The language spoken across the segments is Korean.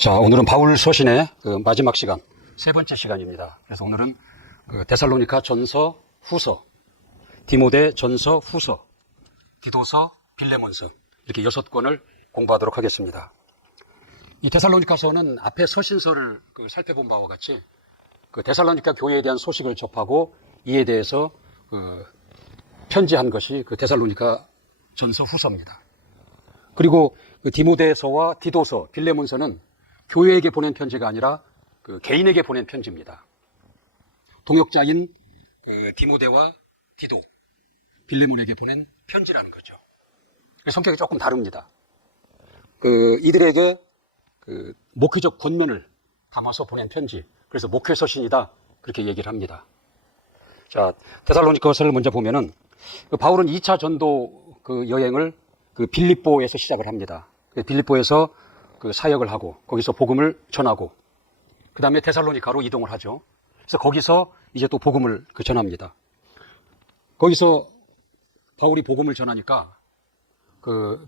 자, 오늘은 바울 서신의 마지막 시간, 세 번째 시간입니다. 그래서 오늘은 데살로니가 전서, 후서, 디모데 전서, 후서, 디도서, 빌레몬서 이렇게 6권을 공부하도록 하겠습니다. 이 데살로니가서는 앞에 서신서를 살펴본 바와 같이 데살로니가 교회에 대한 소식을 접하고 이에 대해서 편지한 것이 데살로니가 전서, 후서입니다. 그리고 디모데서와 디도서, 빌레몬서는 교회에게 보낸 편지가 아니라 개인에게 보낸 편지입니다. 동역자인 디모데와 디도, 빌레몬에게 보낸 편지라는 거죠. 성격이 조금 다릅니다. 이들에게 목회적 권면을 담아서 보낸 편지, 그래서 목회 서신이다 그렇게 얘기를 합니다. 자, 데살로니가서를 먼저 보면은 바울은 2차 전도 여행을 빌립보에서 시작을 합니다. 빌립보에서 사역을 하고 거기서 복음을 전하고 그 다음에 데살로니가로 이동을 하죠. 그래서 거기서 이제 또 복음을 전합니다. 거기서 바울이 복음을 전하니까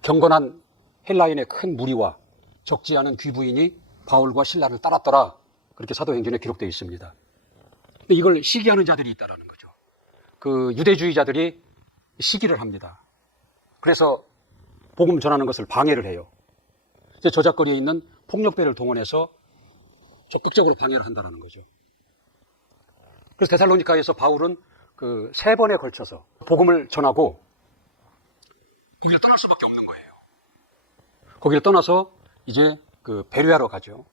경건한 헬라인의 큰 무리와 적지 않은 귀부인이 바울과 실라를 따랐더라, 그렇게 사도행전에 기록되어 있습니다. 근데 이걸 시기하는 자들이 있다라는 거죠. 유대주의자들이 시기를 합니다. 그래서 복음 전하는 것을 방해를 해요. 저작거리에 있는 폭력배를 동원해서 적극적으로 방해를 한다는 거죠. 그래서 데살로니가에서 바울은 3번에 걸쳐서 복음을 전하고 거기를 떠날 수밖에 없는 거예요. 거기를 떠나서 이제 베레아로 가죠.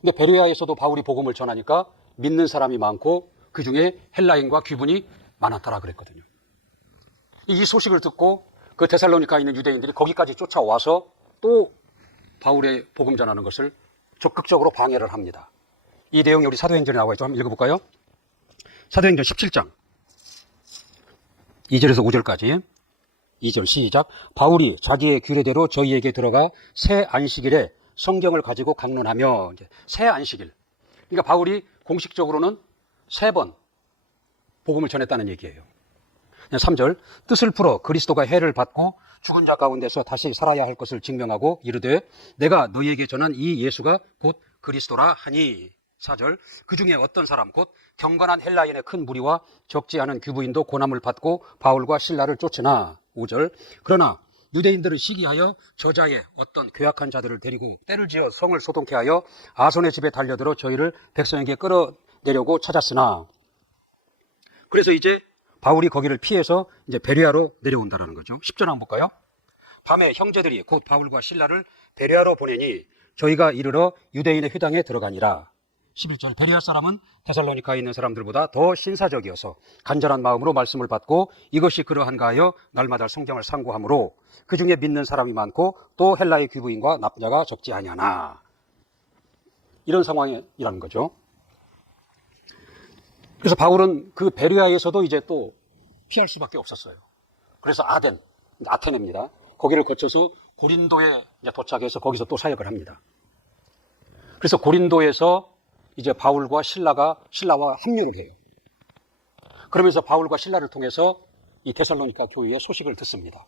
근데 베레아에서도 바울이 복음을 전하니까 믿는 사람이 많고 그 중에 헬라인과 귀분이 많았더라 그랬거든요. 이 소식을 듣고 데살로니가에 있는 유대인들이 거기까지 쫓아와서 또 바울의 복음 전하는 것을 적극적으로 방해를 합니다. 이 내용이 우리 사도행전에 나와 있죠. 한번 읽어볼까요? 사도행전 17장 2절에서 5절까지. 2절 시작. 바울이 자기의 규례대로 저희에게 들어가 새 안식일에 성경을 가지고 강론하며, 새 안식일, 그러니까 바울이 공식적으로는 3번 복음을 전했다는 얘기예요. 3절. 뜻을 풀어 그리스도가 해를 받고 죽은 자 가운데서 다시 살아야 할 것을 증명하고 이르되 내가 너희에게 전한 이 예수가 곧 그리스도라 하니. 4절. 그 중에 어떤 사람 곧 경건한 헬라인의 큰 무리와 적지 않은 귀부인도 고난을 받고 바울과 실라를 쫓으나. 5절. 그러나 유대인들을 시기하여 저자의 어떤 괴악한 자들을 데리고 때를 지어 성을 소동케 하여 아손의 집에 달려들어 저희를 백성에게 끌어내려고 찾았으나. 그래서 이제 바울이 거기를 피해서 이제 베레아로 내려온다는 거죠. 10절 한번 볼까요? 밤에 형제들이 곧 바울과 실라를 베레아로 보내니 저희가 이르러 유대인의 회당에 들어가니라. 11절. 베레아 사람은 데살로니가에 있는 사람들보다 더 신사적이어서 간절한 마음으로 말씀을 받고 이것이 그러한가 하여 날마다 성경을 상고하므로 그 중에 믿는 사람이 많고 또 헬라의 귀부인과 납자가 적지 아니하나. 이런 상황이라는 거죠. 그래서 바울은 베레아에서도 이제 또 피할 수밖에 없었어요. 그래서 아테네입니다. 거기를 거쳐서 고린도에 도착해서 거기서 또 사역을 합니다. 그래서 고린도에서 이제 바울과 신라와 합류를 해요. 그러면서 바울과 신라를 통해서 이 데살로니가 교회의 소식을 듣습니다.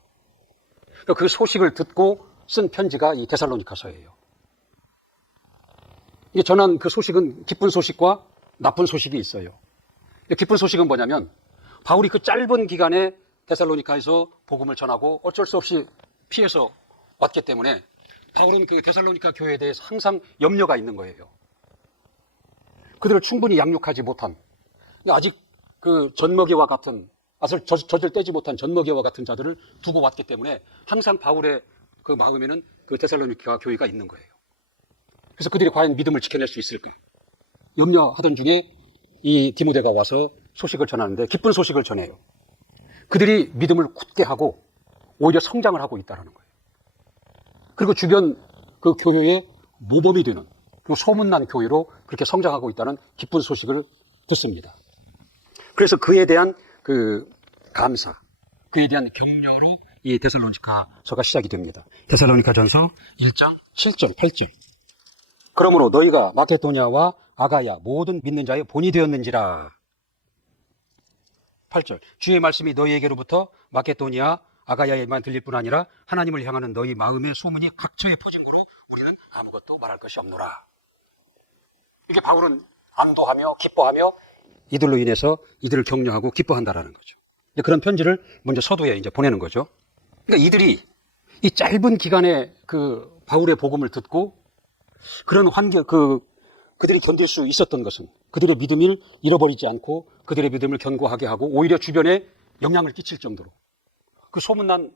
그 소식을 듣고 쓴 편지가 이 데살로니가서예요. 이게 전한 그 소식은 기쁜 소식과 나쁜 소식이 있어요. 기쁜 소식은 뭐냐면 바울이 짧은 기간에 데살로니가에서 복음을 전하고 어쩔 수 없이 피해서 왔기 때문에 바울은 데살로니가 교회에 대해서 항상 염려가 있는 거예요. 그들을 충분히 양육하지 못한, 아직 젖먹이와 같은, 젖을 떼지 못한 젖먹이와 같은 자들을 두고 왔기 때문에 항상 바울의 마음에는 데살로니가 교회가 있는 거예요. 그래서 그들이 과연 믿음을 지켜낼 수 있을까 염려하던 중에 이 디모데가 와서 소식을 전하는데 기쁜 소식을 전해요. 그들이 믿음을 굳게 하고 오히려 성장을 하고 있다는 거예요. 그리고 주변 교회의 모범이 되는 소문난 교회로 그렇게 성장하고 있다는 기쁜 소식을 듣습니다. 그래서 그에 대한 감사, 그에 대한 격려로 이 데살로니가서가 시작이 됩니다. 데살로니가전서 1장 7절 8절. 그러므로 너희가 마케도냐와 아가야 모든 믿는 자의 본이 되었는지라. 8절. 주의 말씀이 너희에게로부터 마케도니아, 아가야에만 들릴 뿐 아니라 하나님을 향하는 너희 마음의 소문이 각처에 퍼진 거로 우리는 아무것도 말할 것이 없노라. 이게 바울은 안도하며 기뻐하며 이들로 인해서 이들을 격려하고 기뻐한다라는 거죠. 그런 편지를 먼저 서두에 이제 보내는 거죠. 그러니까 이들이 이 짧은 기간에 그 바울의 복음을 듣고 그런 환경, 그들이 견딜 수 있었던 것은 그들의 믿음을 잃어버리지 않고 그들의 믿음을 견고하게 하고 오히려 주변에 영향을 끼칠 정도로 그 소문난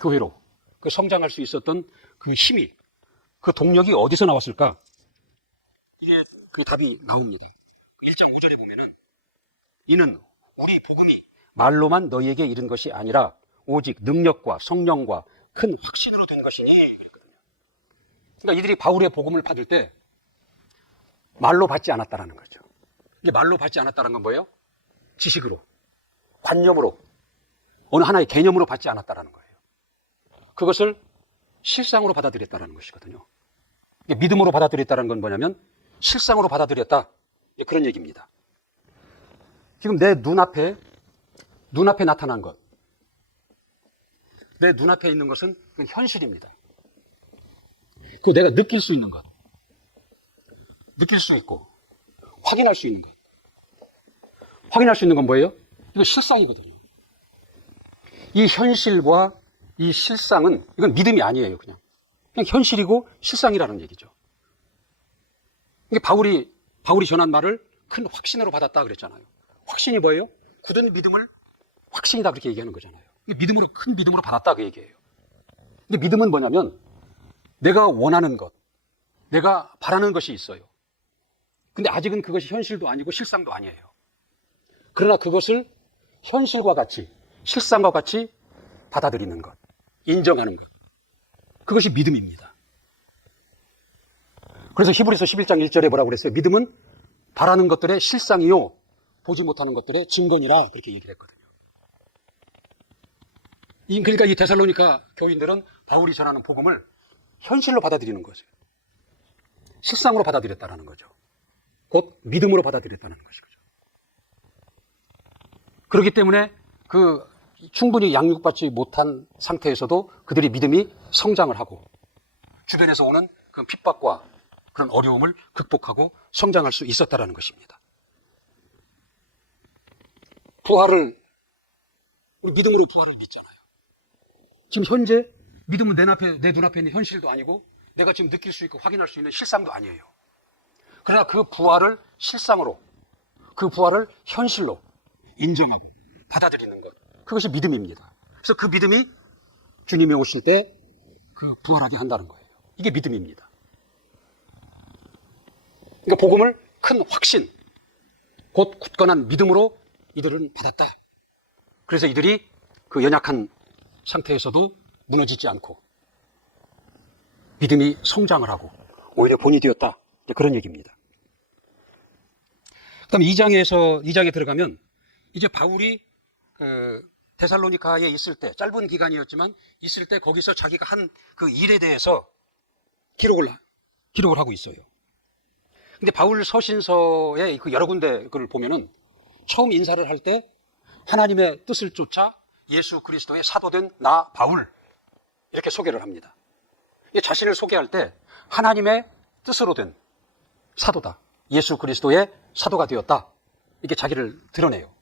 교회로 그 성장할 수 있었던 그 힘이, 그 동력이 어디서 나왔을까? 이게 그 답이 나옵니다. 1장 5절에 보면은 이는 우리 복음이 말로만 너희에게 이른 것이 아니라 오직 능력과 성령과 큰 확신으로 된 것이니 그랬거든요. 그러니까 이들이 바울의 복음을 받을 때 말로 받지 않았다라는 거죠. 이게 말로 받지 않았다는 건 뭐예요? 지식으로, 관념으로, 어느 하나의 개념으로 받지 않았다라는 거예요. 그것을 실상으로 받아들였다라는 것이거든요. 이게 믿음으로 받아들였다는 건 뭐냐면 실상으로 받아들였다. 그런 얘기입니다. 지금 내 눈앞에 나타난 것, 내 눈앞에 있는 것은 그건 현실입니다. 그거 내가 느낄 수 있는 것, 느낄 수 있고 확인할 수 있는 것. 확인할 수 있는 건 뭐예요? 이거 실상이거든요. 이 현실과 이 실상은 이건 믿음이 아니에요. 그냥 현실이고 실상이라는 얘기죠. 이게 바울이 전한 말을 큰 확신으로 받았다 그랬잖아요. 확신이 뭐예요? 굳은 믿음을 확신이다 그렇게 얘기하는 거잖아요. 믿음으로, 큰 믿음으로 받았다 그 얘기예요. 근데 믿음은 뭐냐면 내가 원하는 것, 내가 바라는 것이 있어요. 근데 아직은 그것이 현실도 아니고 실상도 아니에요. 그러나 그것을 현실과 같이, 실상과 같이 받아들이는 것, 인정하는 것, 그것이 믿음입니다. 그래서 히브리서 11장 1절에 뭐라고 그랬어요? 믿음은 바라는 것들의 실상이요 보지 못하는 것들의 증거니라 그렇게 얘기를 했거든요. 그러니까 이 데살로니가 교인들은 바울이 전하는 복음을 현실로 받아들이는 거죠. 실상으로 받아들였다는 거죠. 곧 믿음으로 받아들였다는 것이죠. 그렇기 때문에 충분히 양육받지 못한 상태에서도 그들이 믿음이 성장을 하고 주변에서 오는 그 핍박과 그런 어려움을 극복하고 성장할 수 있었다는 것입니다. 우리 믿음으로 부활을 믿잖아요. 지금 현재 믿음은 내 눈앞에 있는 현실도 아니고 내가 지금 느낄 수 있고 확인할 수 있는 실상도 아니에요. 그러나 그 부활을 실상으로, 그 부활을 현실로 인정하고 받아들이는 것, 그것이 믿음입니다. 그래서 그 믿음이 주님이 오실 때 그 부활하게 한다는 거예요. 이게 믿음입니다. 그러니까 복음을 큰 확신, 곧 굳건한 믿음으로 이들은 받았다. 그래서 이들이 그 연약한 상태에서도 무너지지 않고 믿음이 성장을 하고 오히려 본이 되었다. 그런 얘기입니다. 그다음 2장에 들어가면 이제 바울이 데살로니카에 있을 때, 짧은 기간이었지만 있을 때 거기서 자기가 한 그 일에 대해서 기록을 하고 있어요. 근데 바울 서신서의 그 여러 군데 걸 보면은 처음 인사를 할 때 하나님의 뜻을 쫓아 예수 그리스도의 사도된 나 바울 이렇게 소개를 합니다. 자신을 소개할 때 하나님의 뜻으로 된 사도다. 예수 그리스도의 사도가 되었다. 이렇게 자기를 드러내요.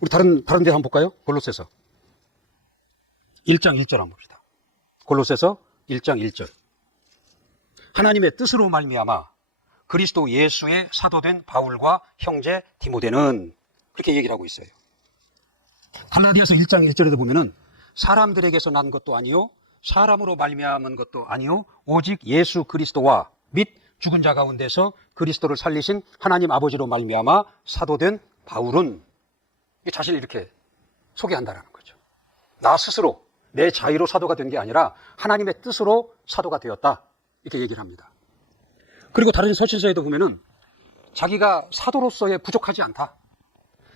우리 다른 데 한번 볼까요? 골로새서 1장 1절 한번 봅시다. 골로새서 1장 1절. 하나님의 뜻으로 말미암아 그리스도 예수의 사도된 바울과 형제 디모데는 그렇게 얘기를 하고 있어요. 갈라디아서 1장 1절에도 보면은 사람들에게서 난 것도 아니요 사람으로 말미암은 것도 아니요 오직 예수 그리스도와 및 죽은 자 가운데서 그리스도를 살리신 하나님 아버지로 말미암아 사도된 바울은 자신을 이렇게 소개한다라는 거죠. 나 스스로 내 자유로 사도가 된 게 아니라 하나님의 뜻으로 사도가 되었다. 이렇게 얘기를 합니다. 그리고 다른 서신서에도 보면은 자기가 사도로서의 부족하지 않다.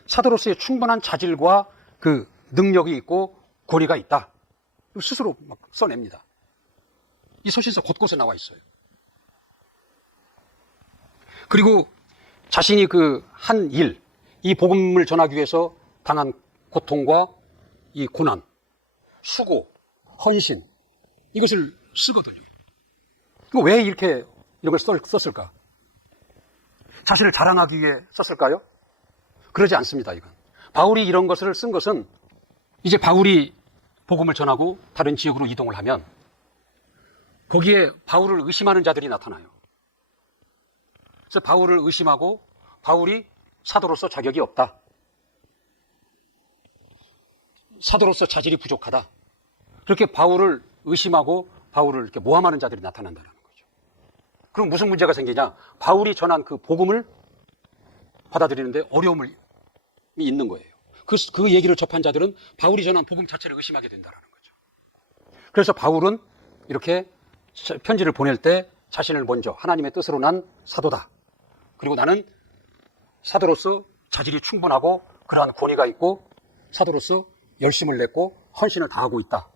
사도로서의 충분한 자질과 그 능력이 있고 권위가 있다. 스스로 막 써냅니다. 이 서신서 곳곳에 나와 있어요. 그리고 자신이 그 한 일, 이 복음을 전하기 위해서 당한 고통과 이 고난, 수고, 헌신 이것을 쓰거든요. 왜 이렇게 이런 걸 썼을까? 자신을 자랑하기 위해 썼을까요? 그러지 않습니다. 이건 바울이 이런 것을 쓴 것은 이제 바울이 복음을 전하고 다른 지역으로 이동을 하면 거기에 바울을 의심하는 자들이 나타나요. 그래서 바울을 의심하고 바울이 사도로서 자격이 없다. 사도로서 자질이 부족하다. 그렇게 바울을 의심하고 바울을 이렇게 모함하는 자들이 나타난다는 거죠. 그럼 무슨 문제가 생기냐? 바울이 전한 그 복음을 받아들이는데 어려움이 있는 거예요. 그 얘기를 접한 자들은 바울이 전한 복음 자체를 의심하게 된다는 거죠. 그래서 바울은 이렇게 편지를 보낼 때 자신을 먼저 하나님의 뜻으로 난 사도다. 그리고 나는 사도로서 자질이 충분하고 그러한 권위가 있고 사도로서 열심을 냈고 헌신을 다하고 있다.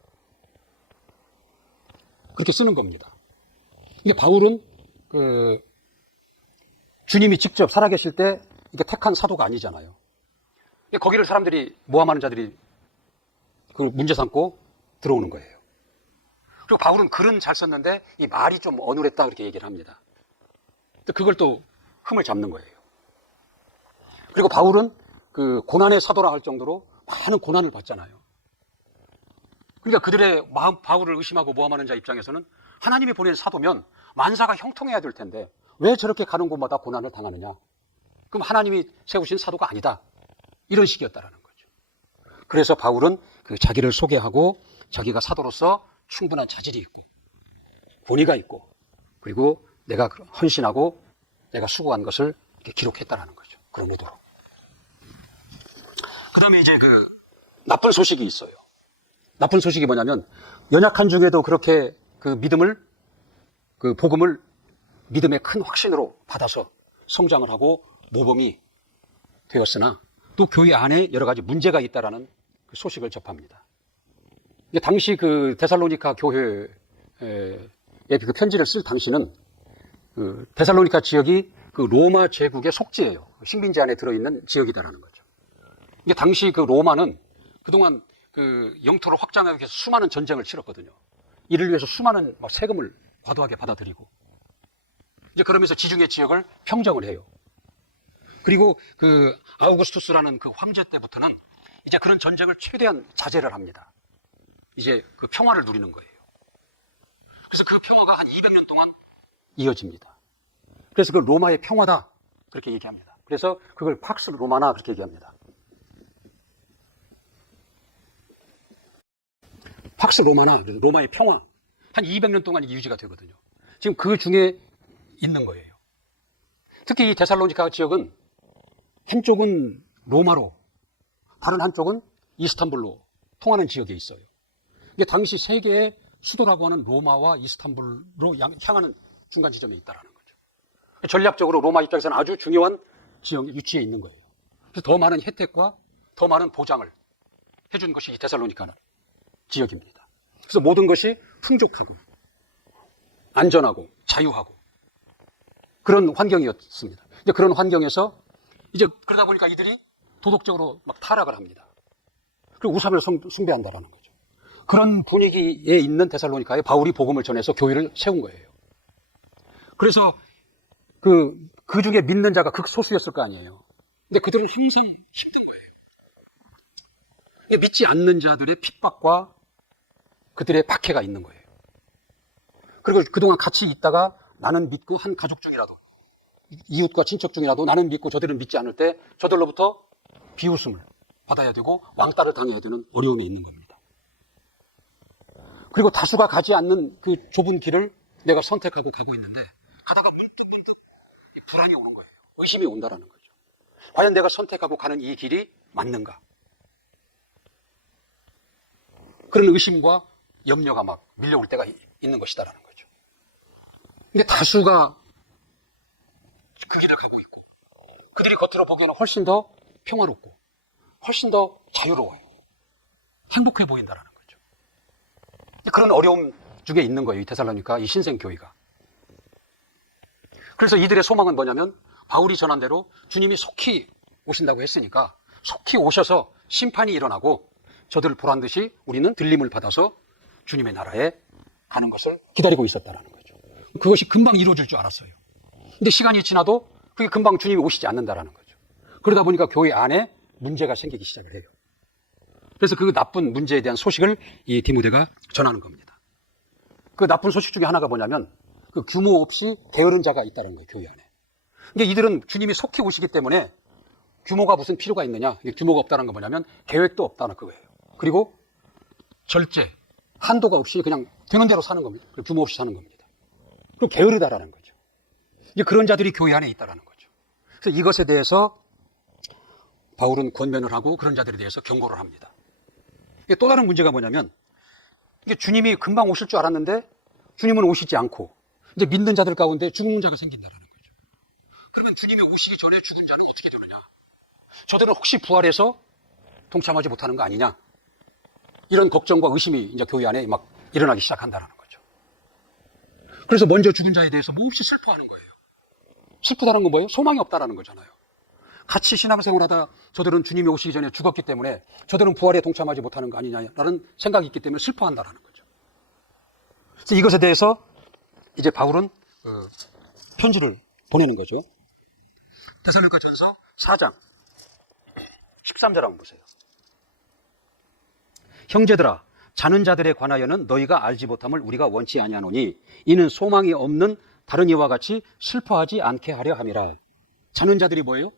그렇게 쓰는 겁니다. 이게 바울은 주님이 직접 살아계실 때 이게 택한 사도가 아니잖아요. 거기를 사람들이 모함하는 자들이 그 문제 삼고 들어오는 거예요. 그리고 바울은 글은 잘 썼는데 이 말이 좀 어눌했다 그렇게 얘기를 합니다. 그걸 또 흠을 잡는 거예요. 그리고 바울은 그 고난의 사도라 할 정도로 많은 고난을 받잖아요. 그러니까 그들의 바울을 의심하고 모함하는 자 입장에서는 하나님이 보낸 사도면 만사가 형통해야 될 텐데 왜 저렇게 가는 곳마다 고난을 당하느냐? 그럼 하나님이 세우신 사도가 아니다. 이런 식이었다라는 거죠. 그래서 바울은 그 자기를 소개하고 자기가 사도로서 충분한 자질이 있고 권위가 있고 그리고 내가 헌신하고 내가 수고한 것을 이렇게 기록했다라는 거죠. 그런 의도로. 그 다음에 이제 그 나쁜 소식이 있어요. 나쁜 소식이 뭐냐면 연약한 중에도 그렇게 그 믿음을 그 복음을 믿음의 큰 확신으로 받아서 성장을 하고 모범이 되었으나 또 교회 안에 여러 가지 문제가 있다라는 그 소식을 접합니다. 당시 그 데살로니가 교회에 그 편지를 쓸 당시는 그 데살로니가 지역이 그 로마 제국의 속지예요. 식민지 안에 들어있는 지역이다라는 거죠. 이게 당시 그 로마는 그동안 그 영토를 확장하기 위해서 수많은 전쟁을 치렀거든요. 이를 위해서 수많은 막 세금을 과도하게 받아들이고 이제 그러면서 지중해 지역을 평정을 해요. 그리고 그 아우구스투스라는 그 황제 때부터는 이제 그런 전쟁을 최대한 자제를 합니다. 이제 그 평화를 누리는 거예요. 그래서 그 평화가 한 200년 동안 이어집니다. 그래서 그걸 로마의 평화다 그렇게 얘기합니다. 그래서 그걸 팍스 로마나 그렇게 얘기합니다. 팍스 로마나 로마의 평화 한 200년 동안 이게 유지가 되거든요. 지금 그 중에 있는 거예요. 특히 이 데살로니가 지역은 한쪽은 로마로 다른 한쪽은 이스탄불로 통하는 지역에 있어요. 이게 당시 세계의 수도라고 하는 로마와 이스탄불로 향하는 중간 지점에 있다라는 거죠. 전략적으로 로마 입장에서는 아주 중요한 지역 위치에 있는 거예요. 그래서 더 많은 혜택과 더 많은 보장을 해준 것이 이 데살로니가는 지역입니다. 그래서 모든 것이 풍족하고 안전하고 자유하고 그런 환경이었습니다. 이제 그런 환경에서 이제 그러다 보니까 이들이 도덕적으로 막 타락을 합니다. 그리고 우상을 숭배한다라는 거죠. 그런 분위기에 있는 데살로니가에 바울이 복음을 전해서 교회를 세운 거예요. 그래서 그 중에 믿는 자가 극소수였을 거 아니에요. 근데 그들은 항상 힘든 거예요. 믿지 않는 자들의 핍박과 그들의 박해가 있는 거예요. 그리고 그동안 같이 있다가 나는 믿고 한 가족 중이라도 이웃과 친척 중이라도 나는 믿고 저들은 믿지 않을 때 저들로부터 비웃음을 받아야 되고 왕따를 당해야 되는 어려움에 있는 겁니다. 그리고 다수가 가지 않는 그 좁은 길을 내가 선택하고 가고 있는데 가다가 문득 불안이 오는 거예요. 의심이 온다라는 거죠. 과연 내가 선택하고 가는 이 길이 맞는가? 그런 의심과 염려가 막 밀려올 때가 있는 것이다라는 거죠. 근데 다수가 그 길을 가고 있고 그들이 겉으로 보기에는 훨씬 더 평화롭고 훨씬 더 자유로워요. 행복해 보인다라는 거죠. 그런 어려움 중에 있는 거예요. 이 데살로니가 이 신생교회가. 그래서 이들의 소망은 뭐냐면 바울이 전한 대로 주님이 속히 오신다고 했으니까 속히 오셔서 심판이 일어나고 저들을 보란 듯이 우리는 들림을 받아서 주님의 나라에 가는 것을 기다리고 있었다라는 거죠. 그것이 금방 이루어질 줄 알았어요. 근데 시간이 지나도 그게 금방 주님이 오시지 않는다라는 거죠. 그러다 보니까 교회 안에 문제가 생기기 시작을 해요. 그래서 그 나쁜 문제에 대한 소식을 이 디모데가 전하는 겁니다. 그 나쁜 소식 중에 하나가 뭐냐면 그 규모 없이 게으른 자가 있다는 거예요, 교회 안에. 근데 이들은 주님이 속히 오시기 때문에 규모가 무슨 필요가 있느냐? 규모가 없다는 건 뭐냐면 계획도 없다는 거예요. 그리고 절제, 한도가 없이 그냥 되는 대로 사는 겁니다. 규모 없이 사는 겁니다. 그리고 게으르다라는 거죠. 이제 그런 자들이 교회 안에 있다라는 거죠. 그래서 이것에 대해서 바울은 권면을 하고 그런 자들에 대해서 경고를 합니다. 또 다른 문제가 뭐냐면 이게 주님이 금방 오실 줄 알았는데 주님은 오시지 않고 이제 믿는 자들 가운데 죽는 자가 생긴다라는 거죠. 그러면 주님이 오시기 전에 죽은 자는 어떻게 되느냐? 저들은 혹시 부활해서 동참하지 못하는 거 아니냐? 이런 걱정과 의심이 이제 교회 안에 막 일어나기 시작한다는 거죠. 그래서 먼저 죽은 자에 대해서 몹시 슬퍼하는 거예요. 슬프다는 건 뭐예요? 소망이 없다라는 거잖아요. 같이 신앙생활하다 저들은 주님이 오시기 전에 죽었기 때문에 저들은 부활에 동참하지 못하는 거 아니냐라는 생각이 있기 때문에 슬퍼한다라는 거죠. 그래서 이것에 대해서 이제 바울은 편지를 보내는 거죠. 데살로니가전서 4장 13절 한번 보세요. 형제들아, 자는 자들에 관하여는 너희가 알지 못함을 우리가 원치 아니하노니 이는 소망이 없는 다른 이와 같이 슬퍼하지 않게 하려 함이라. 자는 자들이 뭐예요?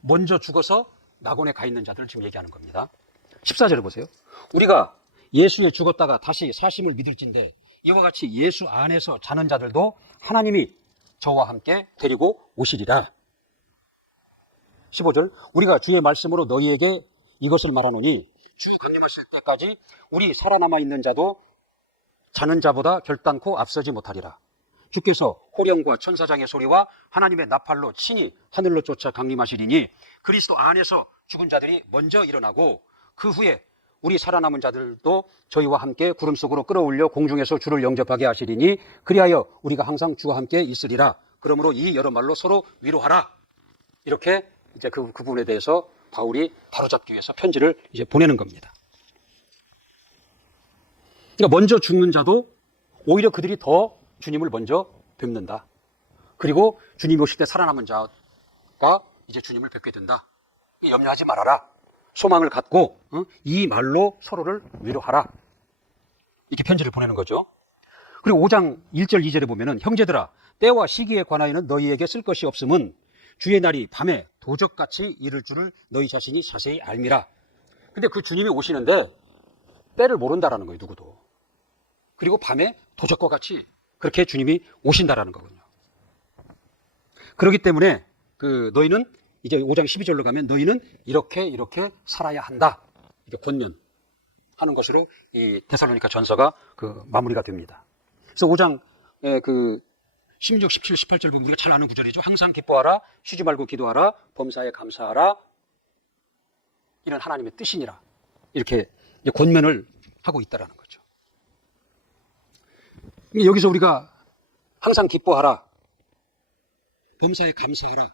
먼저 죽어서 낙원에 가 있는 자들을 지금 얘기하는 겁니다. 14절을 보세요. 우리가 예수에 죽었다가 다시 사심을 믿을진데 이와 같이 예수 안에서 자는 자들도 하나님이 저와 함께 데리고 오시리라. 15절, 우리가 주의 말씀으로 너희에게 이것을 말하노니 주 강림하실 때까지 우리 살아남아 있는 자도 자는 자보다 결단코 앞서지 못하리라. 주께서 호령과 천사장의 소리와 하나님의 나팔로 친히 하늘로 쫓아 강림하시리니 그리스도 안에서 죽은 자들이 먼저 일어나고 그 후에 우리 살아남은 자들도 저희와 함께 구름 속으로 끌어올려 공중에서 주를 영접하게 하시리니 그리하여 우리가 항상 주와 함께 있으리라. 그러므로 이 여러 말로 서로 위로하라. 이렇게 이제 그 부분에 대해서 바울이 바로잡기 위해서 편지를 이제 보내는 겁니다. 그러니까 먼저 죽는 자도 오히려 그들이 더 주님을 먼저 뵙는다. 그리고 주님이 오실 때 살아남은 자가 이제 주님을 뵙게 된다. 염려하지 말아라. 소망을 갖고 이 말로 서로를 위로하라. 이렇게 편지를 보내는 거죠. 그리고 5장 1절 2절에 보면은 형제들아, 때와 시기에 관하여는 너희에게 쓸 것이 없음은 주의 날이 밤에 도적같이 이를 줄을 너희 자신이 자세히 알미라. 근데 그 주님이 오시는데 때를 모른다라는 거예요, 누구도. 그리고 밤에 도적과 같이 그렇게 주님이 오신다라는 거거든요. 그렇기 때문에 너희는 이제 5장 12절로 가면 너희는 이렇게 살아야 한다. 이렇게 권면하는 것으로 이 데살로니가 전서가 마무리가 됩니다. 그래서 5장 16, 17, 18절 보면 우리가 잘 아는 구절이죠. 항상 기뻐하라, 쉬지 말고 기도하라, 범사에 감사하라. 이런 하나님의 뜻이니라. 이렇게 이제 권면을 하고 있다라는 거죠. 여기서 우리가 항상 기뻐하라, 범사에 감사하라.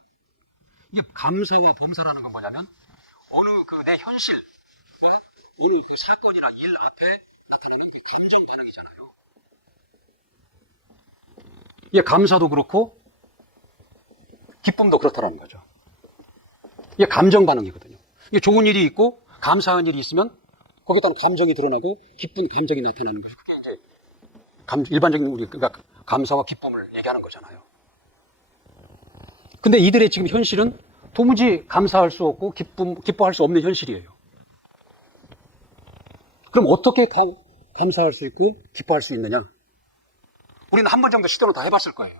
이게 감사와 범사라는 건 뭐냐면 어느 내 현실과 어느 사건이나 일 앞에 나타나는 감정 반응이잖아요. 이게 감사도 그렇고 기쁨도 그렇다는 거죠. 이게 감정 반응이거든요. 이게 좋은 일이 있고 감사한 일이 있으면 거기에 따른 감정이 드러나고 기쁜 감정이 나타나는 거죠. 그게 이제 일반적인 우리가 감사와 기쁨을 얘기하는 거잖아요. 근데 이들의 지금 현실은 도무지 감사할 수 없고 기뻐할 수 없는 현실이에요. 그럼 어떻게 감사할 수 있고 기뻐할 수 있느냐? 우리는 한 번 정도 시도를 다 해봤을 거예요.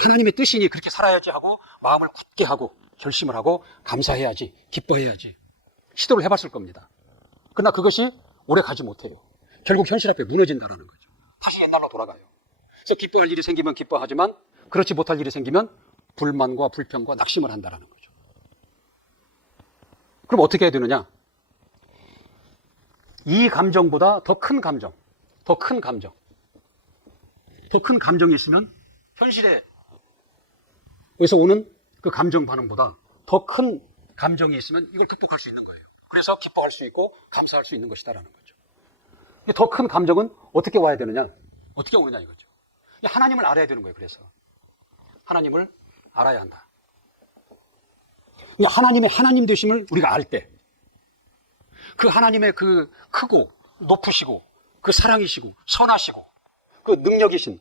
하나님의 뜻이니 그렇게 살아야지 하고 마음을 굳게 하고 결심을 하고 감사해야지, 기뻐해야지 시도를 해봤을 겁니다. 그러나 그것이 오래 가지 못해요. 결국 현실 앞에 무너진다는 거죠. 다시 옛날로 돌아가요. 그래서 기뻐할 일이 생기면 기뻐하지만 그렇지 못할 일이 생기면 불만과 불평과 낙심을 한다는 거죠. 그럼 어떻게 해야 되느냐? 이 감정보다 더 큰 감정이 있으면 현실에서 오는 그 감정 반응보다 더 큰 감정이 있으면 이걸 극복할 수 있는 거예요. 그래서 기뻐할 수 있고 감사할 수 있는 것이다라는 거죠. 더 큰 감정은 어떻게 와야 되느냐? 어떻게 오느냐 이거죠. 하나님을 알아야 되는 거예요. 그래서 하나님을 알아야 한다. 하나님의 하나님 되심을 우리가 알 때, 그 하나님의 그 크고 높으시고 그 사랑이시고 선하시고 그 능력이신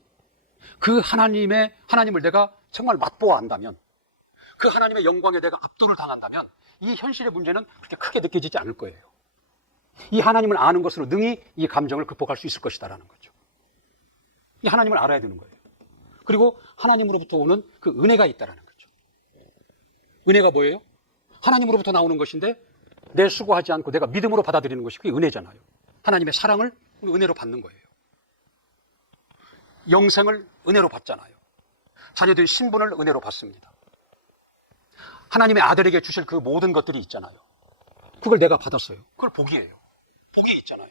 그 하나님을 내가 정말 맛보아 안다면, 그 하나님의 영광에 내가 압도를 당한다면 이 현실의 문제는 그렇게 크게 느껴지지 않을 거예요. 이 하나님을 아는 것으로 능히 이 감정을 극복할 수 있을 것이다라는 거죠. 이 하나님을 알아야 되는 거예요. 그리고 하나님으로부터 오는 그 은혜가 있다라는 거죠. 은혜가 뭐예요? 하나님으로부터 나오는 것인데 내 수고하지 않고 내가 믿음으로 받아들이는 것이 그게 은혜잖아요. 하나님의 사랑을 은혜로 받는 거예요. 영생을 은혜로 받잖아요. 자녀들의 신분을 은혜로 받습니다. 하나님의 아들에게 주실 그 모든 것들이 있잖아요. 그걸 내가 받았어요. 그걸 복이에요. 복이 있잖아요.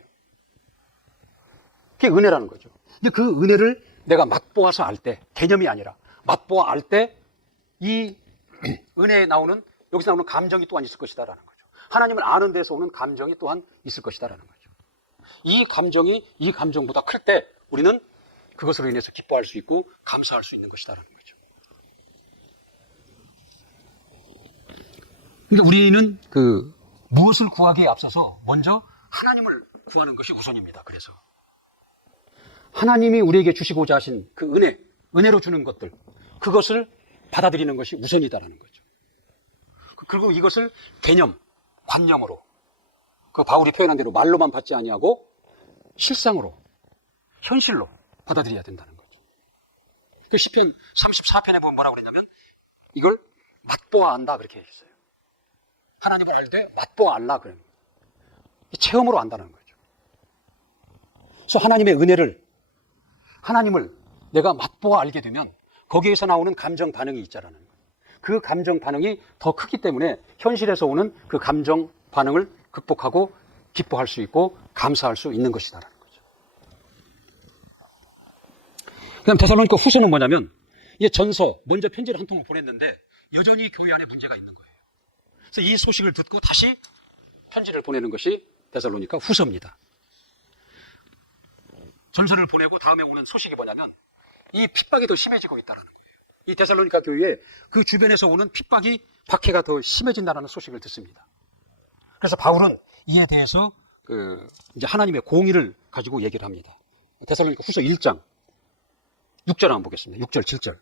그게 은혜라는 거죠. 근데 그 은혜를 내가 맛보아서 알 때, 개념이 아니라 맛보아 알 때 이 은혜에 나오는, 여기서 나오는 감정이 또한 있을 것이다라는 거죠. 하나님을 아는 데서 오는 감정이 또한 있을 것이다라는 거죠. 이 감정이 이 감정보다 클 때 우리는 그것으로 인해서 기뻐할 수 있고 감사할 수 있는 것이다라는 거죠. 그러니까 우리는 무엇을 구하기에 앞서서 먼저 하나님을 구하는 것이 우선입니다. 그래서 하나님이 우리에게 주시고자 하신 그 은혜로 주는 것들, 그것을 받아들이는 것이 우선이다라는 거죠. 그리고 이것을 개념, 관념으로, 그 바울이 표현한 대로 말로만 받지 아니하고 실상으로, 현실로 받아들여야 된다는 거죠. 그 시편 34편에 보면 뭐라고 그랬냐면 이걸 맛보아 안다 그렇게 했어요. 하나님을 알 때 맛보아 알라 그래요. 체험으로 안다는 거죠. 그래서 하나님의 은혜를, 하나님을 내가 맛보아 알게 되면 거기에서 나오는 감정 반응이 있잖아요. 그 감정 반응이 더 크기 때문에 현실에서 오는 그 감정 반응을 극복하고 기뻐할 수 있고 감사할 수 있는 것이다라는 거죠. 그다음 데살로니가 후서는 뭐냐면 이 전서, 먼저 편지를 한 통을 보냈는데 여전히 교회 안에 문제가 있는 거예요. 그래서 이 소식을 듣고 다시 편지를 보내는 것이 데살로니가 후서입니다. 전서를 보내고 다음에 오는 소식이 뭐냐면 이 핍박이 더 심해지고 있다는 거예요. 이 데살로니가 교회에 그 주변에서 오는 핍박이, 박해가 더 심해진다는 소식을 듣습니다. 그래서 바울은 이에 대해서 이제 하나님의 공의를 가지고 얘기를 합니다. 데살로니가 후서 1장 6절 한번 보겠습니다. 6절 7절.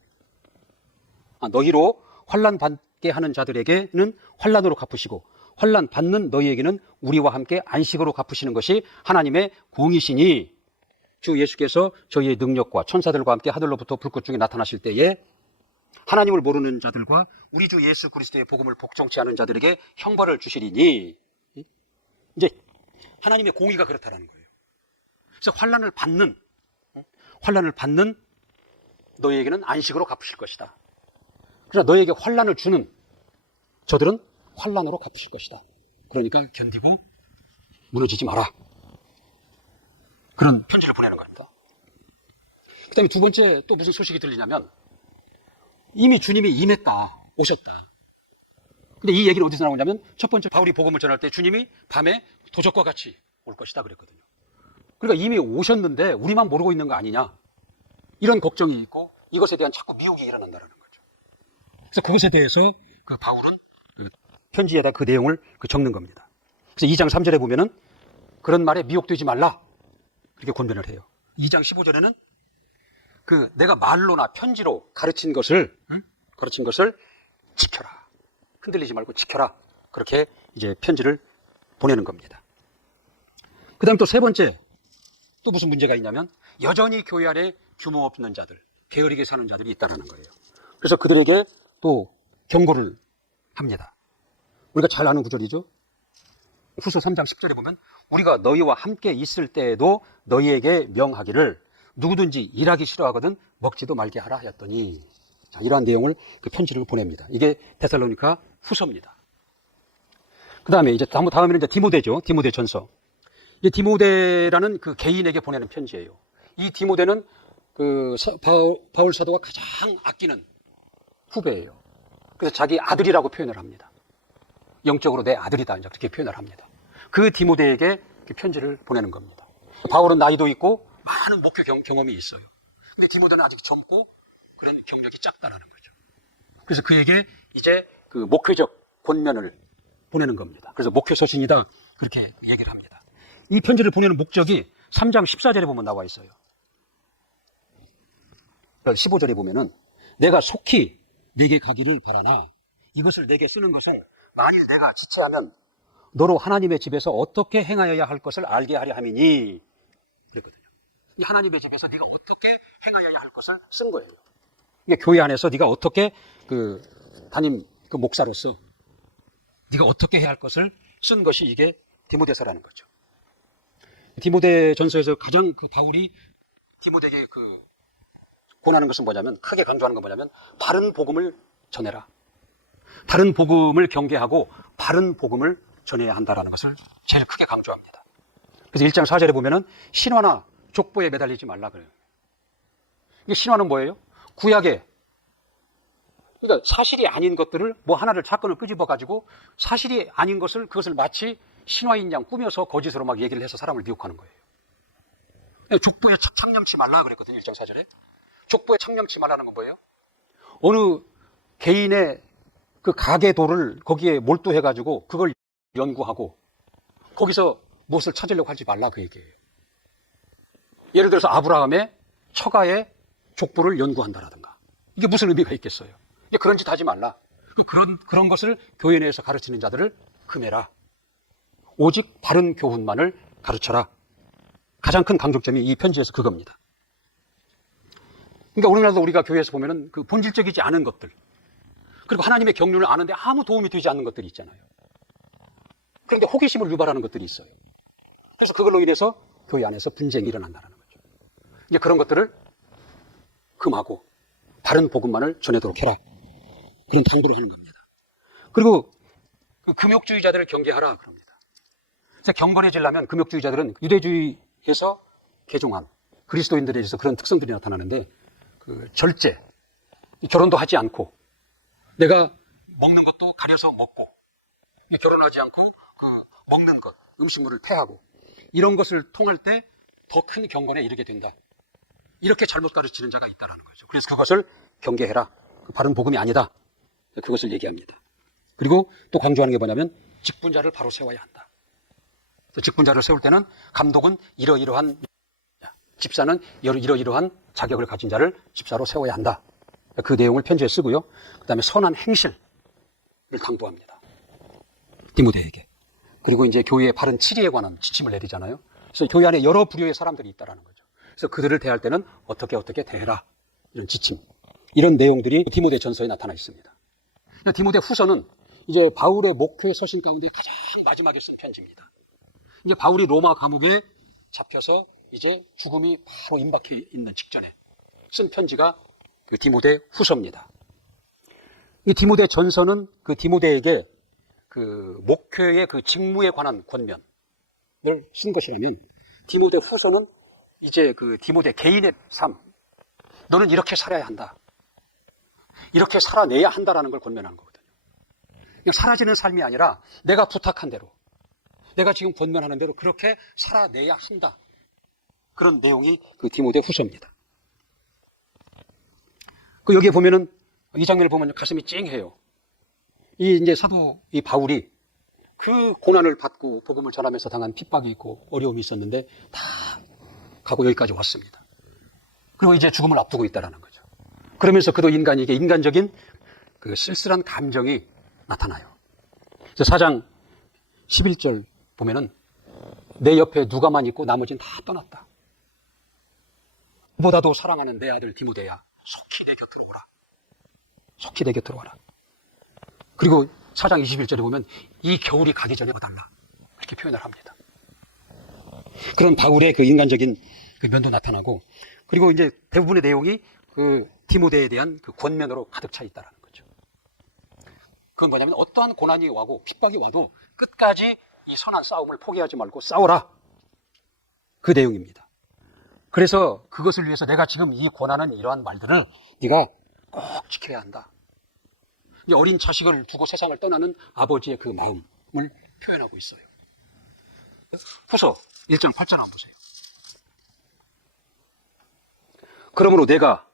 너희로 환난 받게 하는 자들에게는 환난으로 갚으시고 환난 받는 너희에게는 우리와 함께 안식으로 갚으시는 것이 하나님의 공이시니, 주 예수께서 저희의 능력과 천사들과 함께 하늘로부터 불꽃 중에 나타나실 때에 하나님을 모르는 자들과 우리 주 예수 그리스도의 복음을 복종치 않은 자들에게 형벌을 주시리니, 이제 하나님의 공의가 그렇다라는 거예요. 그래서 환난을 받는 너희에게는 안식으로 갚으실 것이다. 그러나 너희에게 환난을 주는 저들은 환난으로 갚으실 것이다. 그러니까 견디고 무너지지 마라. 그런 편지를 보내는 겁니다. 그 다음에 두 번째 또 무슨 소식이 들리냐면 이미 주님이 임했다, 오셨다. 근데 이 얘기는 어디서 나오냐면 첫 번째 바울이 복음을 전할 때 주님이 밤에 도적과 같이 올 것이다 그랬거든요. 그러니까 이미 오셨는데 우리만 모르고 있는 거 아니냐, 이런 걱정이 있고 이것에 대한 자꾸 미혹이 일어난다는 거죠. 그래서 그것에 대해서 그 바울은 편지에다 그 내용을 적는 겁니다. 그래서 2장 3절에 보면은 그런 말에 미혹되지 말라 그렇게 권면을 해요. 2장 15절에는 내가 말로나 편지로 가르친 것을 지켜라. 흔들리지 말고 지켜라. 그렇게 이제 편지를 보내는 겁니다. 그 다음 또 세 번째, 또 무슨 문제가 있냐면 여전히 교회 안에 규모 없는 자들, 게으르게 사는 자들이 있다는 거예요. 그래서 그들에게 또 경고를 합니다. 우리가 잘 아는 구절이죠. 후서 3장 10절에 보면 우리가 너희와 함께 있을 때에도 너희에게 명하기를 누구든지 일하기 싫어하거든 먹지도 말게 하라 하였더니, 이러한 내용을 편지를 보냅니다. 이게 데살로니가 후서입니다. 그 다음에 이제 다음에는 이제 디모데죠. 디모데 전서. 이 디모데라는 그 개인에게 보내는 편지예요. 이 디모데는 바울 사도가 가장 아끼는 후배예요. 그래서 자기 아들이라고 표현을 합니다. 영적으로 내 아들이다, 이제 그렇게 표현을 합니다. 그 디모데에게 편지를 보내는 겁니다. 바울은 나이도 있고 많은 목회 경험이 있어요. 근데 디모데는 아직 젊고 그런 경력이 작다라는 거죠. 그래서 그에게 이제 그 목회적 권면을 보내는 겁니다. 그래서 목회 서신이다 그렇게 얘기를 합니다. 이 편지를 보내는 목적이 3장 14절에 보면 나와 있어요. 15절에 보면은 내가 속히 내게 가기를 바라나 이것을 내게 쓰는 것은 만일 내가 지체하면 너로 하나님의 집에서 어떻게 행하여야 할 것을 알게 하려 함이니 그랬거든요. 이 하나님의 집에서 네가 어떻게 행하여야 할 것을 쓴 거예요. 이게 교회 안에서 네가 어떻게 담임 목사로서 네가 어떻게 해야 할 것을 쓴 것이 이게 디모데서라는 거죠. 디모데 전서에서 가장 바울이 디모데에게 권하는 것은 뭐냐면, 크게 강조하는 건 뭐냐면 바른 복음을 전해라. 바른 복음을 경계하고 바른 복음을 전해야 한다라는 것을 제일 크게 강조합니다. 그래서 1장 4절에 보면은 신화나 족보에 매달리지 말라 그래요. 이 신화는 뭐예요? 구약에 그러니까 사실이 아닌 것들을 뭐 하나를 사건을 끄집어 가지고 사실이 아닌 것을 그것을 마치 신화인 양 꾸며서 거짓으로 막 얘기를 해서 사람을 미혹하는 거예요. 족보에 창념치 말라 그랬거든요. 1장 4절에. 족보에 창념치 말라는 건 뭐예요? 어느 개인의 그 가계도를 거기에 몰두해가지고 그걸 연구하고 거기서 무엇을 찾으려고 하지 말라 그 얘기예요. 예를 들어서 아브라함의 처가의 족보를 연구한다라든가 이게 무슨 의미가 있겠어요? 그런 짓 하지 말라. 그런 것을 교회 내에서 가르치는 자들을 금해라. 오직 바른 교훈만을 가르쳐라. 가장 큰 강조점이 이 편지에서 그겁니다. 그러니까 오늘날도 우리가 교회에서 보면은 그 본질적이지 않은 것들, 그리고 하나님의 경륜을 아는데 아무 도움이 되지 않는 것들이 있잖아요. 그런데 호기심을 유발하는 것들이 있어요. 그래서 그걸로 인해서 교회 안에서 분쟁이 일어난다는 거죠. 이제 그런 것들을 금하고 바른 복음만을 전하도록 해라. 그런 당부를 하는 겁니다. 그리고 그 금욕주의자들을 경계하라 그럽니다. 경건해지려면 금욕주의자들은 유대주의에서 개종한 그리스도인들에 대해서 그런 특성들이 나타나는데 절제, 결혼도 하지 않고 내가 먹는 것도 가려서 먹고 결혼하지 않고 먹는 것, 음식물을 폐하고 이런 것을 통할 때 더 큰 경건에 이르게 된다. 이렇게 잘못 가르치는 자가 있다는 거죠. 그래서 그것을 경계해라. 바른 복음이 아니다. 그것을 얘기합니다. 그리고 또 강조하는 게 뭐냐면 직분자를 바로 세워야 한다. 직분자를 세울 때는 감독은 이러이러한, 집사는 이러이러한 자격을 가진 자를 집사로 세워야 한다. 그 내용을 편지에 쓰고요. 그 다음에 선한 행실을 당부합니다. 디모데에게. 그리고 이제 교회의 바른 치리에 관한 지침을 내리잖아요. 그래서 교회 안에 여러 부류의 사람들이 있다는 거죠. 그래서 그들을 대할 때는 어떻게 대해라. 이런 지침. 이런 내용들이 디모데 전서에 나타나 있습니다. 디모데 후서는 이제 바울의 목회 서신 가운데 가장 마지막에 쓴 편지입니다. 이제 바울이 로마 감옥에 잡혀서 이제 죽음이 바로 임박해 있는 직전에 쓴 편지가 그 디모데 후서입니다. 이 디모데 전서는 그 디모데에게 그 목회의 그 직무에 관한 권면을 쓴 것이라면, 디모데 후서는 이제 그 디모데 개인의 삶, 너는 이렇게 살아야 한다, 이렇게 살아내야 한다라는 걸 권면하는 거거든요. 그냥 사라지는 삶이 아니라 내가 부탁한 대로, 내가 지금 권면하는 대로 그렇게 살아내야 한다. 그런 내용이 그 디모데 후서입니다. 여기에 보면은 이 장면을 보면 가슴이 찡해요. 이제 사도 이 바울이 그 고난을 받고 복음을 전하면서 당한 핍박이 있고 어려움이 있었는데 다 가고 여기까지 왔습니다. 그리고 이제 죽음을 앞두고 있다라는 거죠. 그러면서 그도 인간에게 인간적인 그 쓸쓸한 감정이 나타나요. 그래서 4장 11절 보면은 내 옆에 누가만 있고 나머지는 다 떠났다. 보다도 사랑하는 내 아들 디모데야, 속히 내 곁으로 오라. 속히 내 곁으로 오라. 그리고 4장 21절에 보면 이 겨울이 가기 전에 와달라. 이렇게 표현을 합니다. 그런 바울의 그 인간적인 그 면도 나타나고, 그리고 이제 대부분의 내용이 그 디모데에 대한 그 권면으로 가득 차 있다는 거죠. 그건 뭐냐면 어떠한 고난이 와고 핍박이 와도 끝까지 이 선한 싸움을 포기하지 말고 싸워라. 그 내용입니다. 그래서 그것을 위해서 내가 지금 이 권하는 이러한 말들을 네가 꼭 지켜야 한다. 어린 자식을 두고 세상을 떠나는 아버지의 그 마음을 표현하고 있어요. 후서 1장 8절 한번 보세요. 그러므로 내가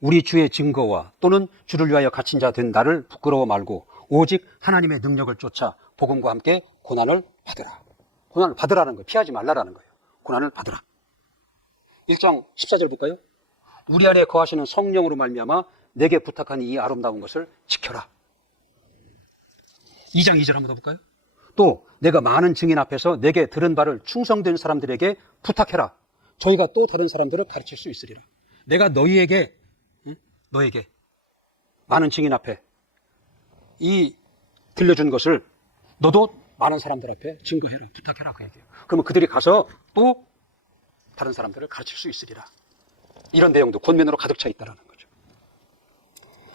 우리 주의 증거와 또는 주를 위하여 갇힌 자 된 나를 부끄러워 말고 오직 하나님의 능력을 쫓아 복음과 함께 고난을 받으라. 고난을 받으라는 거예요. 피하지 말라라는 거예요. 고난을 받으라. 1장 14절 볼까요? 우리 안에 거하시는 성령으로 말미암아 내게 부탁한 이 아름다운 것을 지켜라. 2장 2절 한번 더 볼까요? 또 내가 많은 증인 앞에서 내게 들은 바를 충성된 사람들에게 부탁해라. 저희가 또 다른 사람들을 가르칠 수 있으리라. 내가 너에게 많은 증인 앞에 이 들려준 것을 너도 많은 사람들 앞에 증거해라, 부탁해라 그 얘기예요. 그러면 그들이 가서 또 다른 사람들을 가르칠 수 있으리라. 이런 내용도 권면으로 가득 차 있다는 거죠.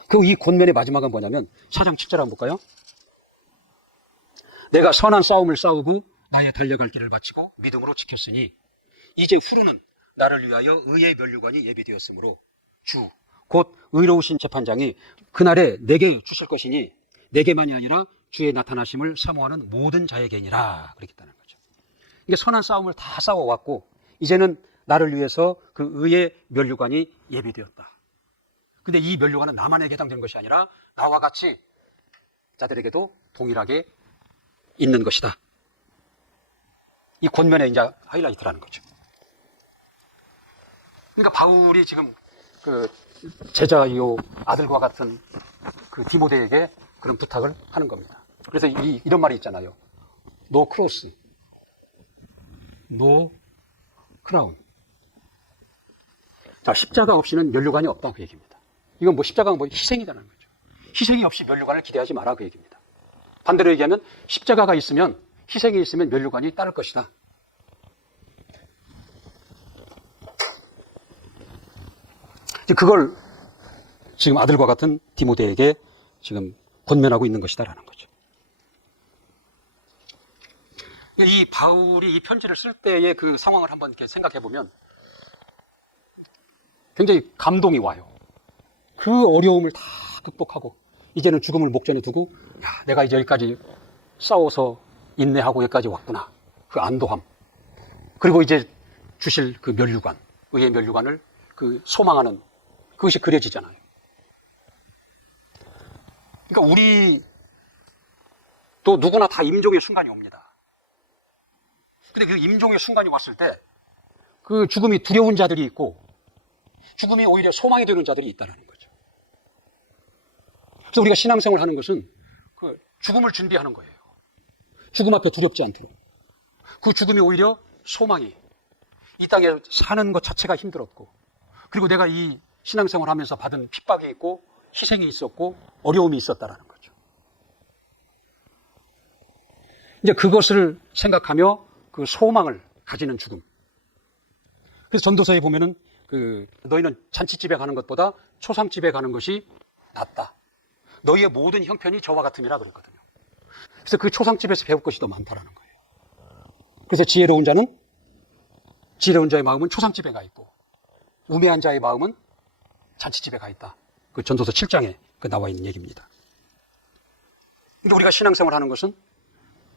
그리고 이 권면의 마지막은 뭐냐면 4장 7절 한번 볼까요? 내가 선한 싸움을 싸우고 나의 달려갈 길을 마치고 믿음으로 지켰으니 이제 후로는 나를 위하여 의의 면류관이 예비되었으므로 주 곧 의로우신 재판장이 그날에 내게 주실 것이니 내게만이 아니라 주의 나타나심을 사모하는 모든 자에게니라 그랬다는 거죠. 이게 선한 싸움을 다 싸워왔고 이제는 나를 위해서 그 의의 면류관이 예비되었다. 근데 이 면류관은 나만에게 해당되는 것이 아니라 나와 같이 자들에게도 동일하게 있는 것이다. 이 권면의 이제 하이라이트라는 거죠. 그러니까 바울이 지금 그 제자요 아들과 같은 그 디모데에게 그런 부탁을 하는 겁니다. 그래서 이런 말이 있잖아요. No cross, no crown. 자, 십자가 없이는 면류관이 없다 그 얘기입니다. 이건 뭐 십자가가 뭐 희생이라는 거죠. 희생이 없이 면류관을 기대하지 마라 그 얘기입니다. 반대로 얘기하면 십자가가 있으면, 희생이 있으면 면류관이 따를 것이다. 그걸 지금 아들과 같은 디모데에게 지금 권면하고 있는 것이다라는 거죠. 이 바울이 이 편지를 쓸 때의 그 상황을 한번 이렇게 생각해 보면 굉장히 감동이 와요. 그 어려움을 다 극복하고 이제는 죽음을 목전에 두고 야, 내가 이제 여기까지 싸워서 인내하고 여기까지 왔구나. 그 안도함. 그리고 이제 주실 그 면류관, 의의 면류관을 그 소망하는 그것이 그려지잖아요. 그러니까 우리 또 누구나 다 임종의 순간이 옵니다. 근데 그 임종의 순간이 왔을 때 그 죽음이 두려운 자들이 있고 죽음이 오히려 소망이 되는 자들이 있다는 거죠. 그래서 우리가 신앙생활을 하는 것은 그 죽음을 준비하는 거예요. 죽음 앞에 두렵지 않도록. 그 죽음이 오히려 소망이, 이 땅에 사는 것 자체가 힘들었고 그리고 내가 이 신앙생활을 하면서 받은 핍박이 있고 희생이 있었고 어려움이 있었다라는 거죠. 이제 그것을 생각하며 그 소망을 가지는 죽음. 그래서 전도서에 보면은 그 너희는 잔치집에 가는 것보다 초상집에 가는 것이 낫다. 너희의 모든 형편이 저와 같음이라 그랬거든요. 그래서 그 초상집에서 배울 것이 더 많다라는 거예요. 그래서 지혜로운 자의 마음은 초상집에 가 있고 우매한 자의 마음은 잔치집에 가 있다. 그 전도서 7장에 그 나와 있는 얘기입니다. 근데 우리가 신앙생활을 하는 것은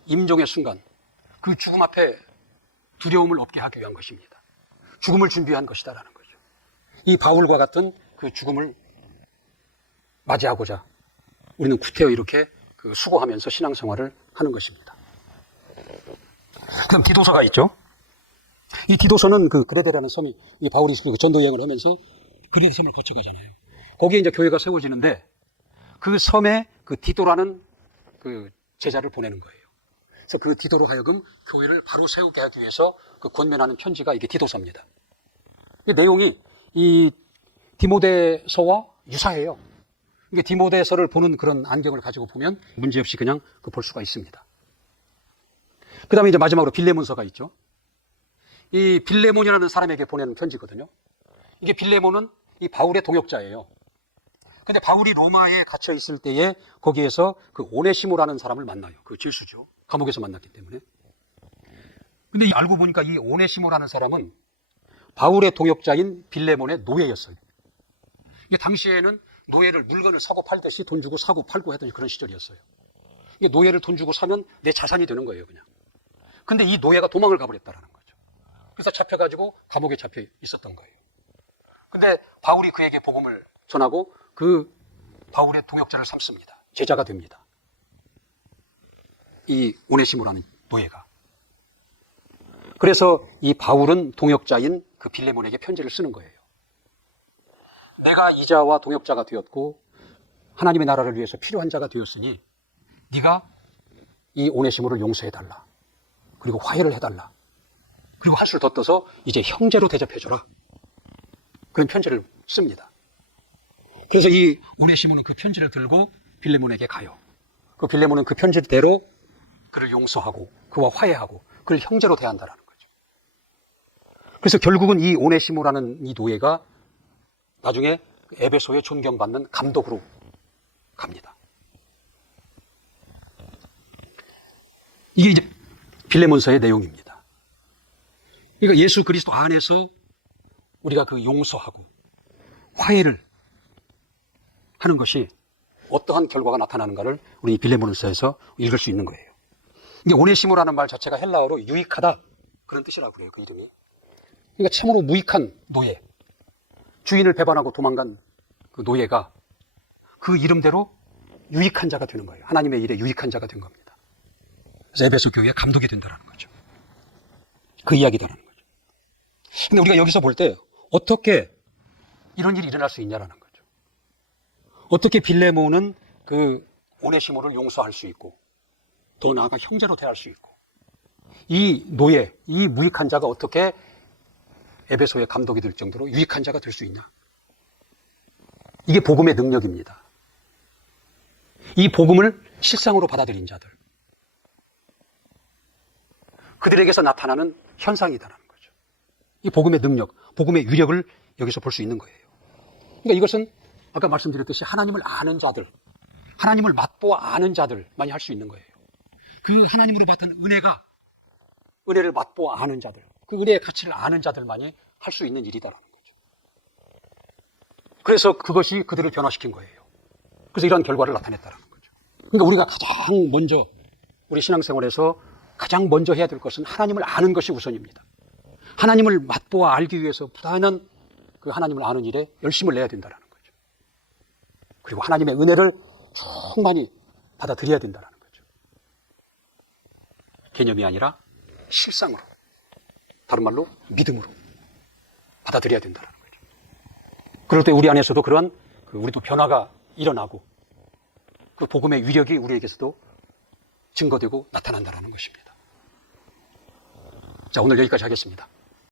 임종의 순간, 그 죽음 앞에 두려움을 없게 하기 위한 것입니다. 죽음을 준비한 것이다라는 거죠. 이 바울과 같은 그 죽음을 맞이하고자 우리는 구태여 이렇게 그 수고하면서 신앙생활을 하는 것입니다. 그럼 디도서가 있죠. 이 디도서는 그 그레데라는 섬이 이 바울이 그 전도 여행을 하면서 그레데 섬을 거쳐가잖아요. 거기에 이제 교회가 세워지는데 그 섬에 그 디도라는 그 제자를 보내는 거예요. 그래서 그 디도로 하여금 교회를 바로 세우게 하기 위해서 그 권면하는 편지가 이게 디도서입니다. 이 내용이 이 디모데서와 유사해요. 이게 디모데서를 보는 그런 안경을 가지고 보면 문제없이 그냥 볼 수가 있습니다. 그 다음에 이제 마지막으로 빌레몬서가 있죠. 이 빌레몬이라는 사람에게 보내는 편지거든요. 이게 빌레몬은 이 바울의 동역자예요. 근데 바울이 로마에 갇혀 있을 때에 거기에서 그 오네시모라는 사람을 만나요. 그 질수죠. 감옥에서 만났기 때문에. 근데 알고 보니까 이 오네시모라는 사람은 바울의 동역자인 빌레몬의 노예였어요. 이게 당시에는 노예를 물건을 사고 팔듯이 돈 주고 사고 팔고 하던 그런 시절이었어요. 이게 노예를 돈 주고 사면 내 자산이 되는 거예요, 그냥. 근데 이 노예가 도망을 가버렸다라는 거죠. 그래서 잡혀가지고 감옥에 잡혀 있었던 거예요. 근데 바울이 그에게 복음을 전하고 그 바울의 동역자를 삼습니다. 제자가 됩니다. 이 오네시모라는 노예가. 그래서 이 바울은 동역자인 그 빌레몬에게 편지를 쓰는 거예요. 내가 이자와 동역자가 되었고 하나님의 나라를 위해서 필요한 자가 되었으니 네가 이 오네시모를 용서해달라. 그리고 화해를 해달라. 그리고 한 술 더 떠서 이제 형제로 대접해줘라. 그런 편지를 씁니다. 그래서 이 오네시모는 그 편지를 들고 빌레몬에게 가요. 그 빌레몬은 그 편지대로 그를 용서하고 그와 화해하고 그를 형제로 대한다는 거죠. 그래서 결국은 이 오네시모라는 이 노예가 나중에 에베소에 존경받는 감독으로 갑니다. 이게 이제 빌레몬서의 내용입니다. 그러니까 예수 그리스도 안에서 우리가 그 용서하고 화해를 하는 것이 어떠한 결과가 나타나는가를 우리 빌레몬서에서 읽을 수 있는 거예요. 이게 오네시모라는 말 자체가 헬라어로 유익하다 그런 뜻이라고 그래요. 그 이름이. 그러니까 참으로 무익한 노예, 주인을 배반하고 도망간 그 노예가 그 이름대로 유익한 자가 되는 거예요. 하나님의 일에 유익한 자가 된 겁니다. 그래서 에베소 교회의 감독이 된다는 거죠. 그 이야기다라는 거죠. 근데 우리가 여기서 볼 때 어떻게 이런 일이 일어날 수 있냐라는 거죠. 어떻게 빌레몬은 그 오네시모를 용서할 수 있고 더 나아가 형제로 대할 수 있고 이 노예, 이 무익한 자가 어떻게 에베소의 감독이 될 정도로 유익한 자가 될 수 있냐. 이게 복음의 능력입니다. 이 복음을 실상으로 받아들인 자들, 그들에게서 나타나는 현상이다라는 거죠. 이 복음의 능력, 복음의 위력을 여기서 볼 수 있는 거예요. 그러니까 이것은 아까 말씀드렸듯이 하나님을 아는 자들, 하나님을 맛보아 아는 자들만이 할 수 있는 거예요. 그 하나님으로 받은 은혜를 맛보아 아는 자들, 그 은혜의 가치를 아는 자들만이 할 수 있는 일이다라는 거죠. 그래서 그것이 그들을 변화시킨 거예요. 그래서 이러한 결과를 나타냈다는 거죠. 그러니까 우리가 가장 먼저 우리 신앙생활에서 가장 먼저 해야 될 것은 하나님을 아는 것이 우선입니다. 하나님을 맛보아 알기 위해서 부단한 그 하나님을 아는 일에 열심을 내야 된다는 거죠. 그리고 하나님의 은혜를 충만히 받아들여야 된다는 거죠. 개념이 아니라 실상으로, 다른 말로 믿음으로 받아들여야 된다는 거죠. 그럴 때 우리 안에서도 그러한 우리도 변화가 일어나고 그 복음의 위력이 우리에게서도 증거되고 나타난다는 것입니다. 자, 오늘 여기까지 하겠습니다.